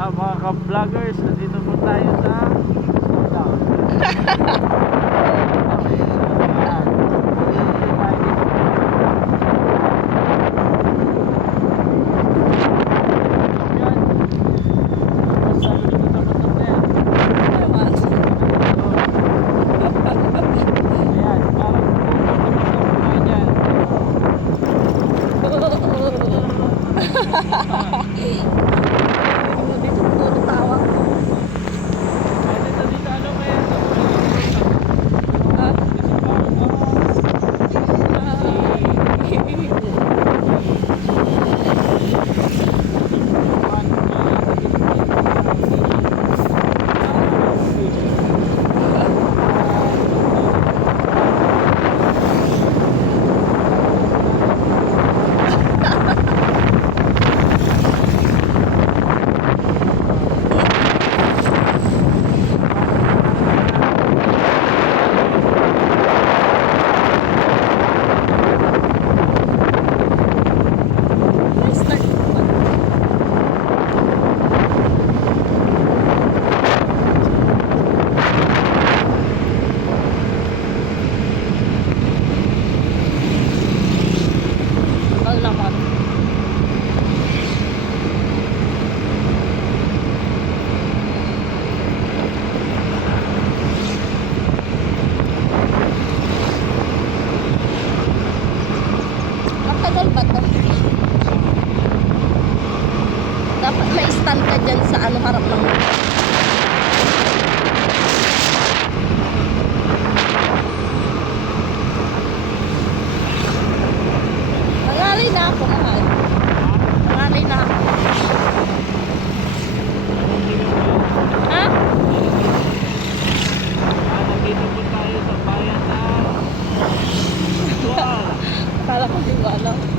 Mga ka-vloggers, nandito po tayo sa showdown. Dapat may stand ka dyan sa harap ng nangalay na ako, mahal. Nangalay na ako. Ha? Nandito po tayo sa bayan na wow. Akala ko di ba alam.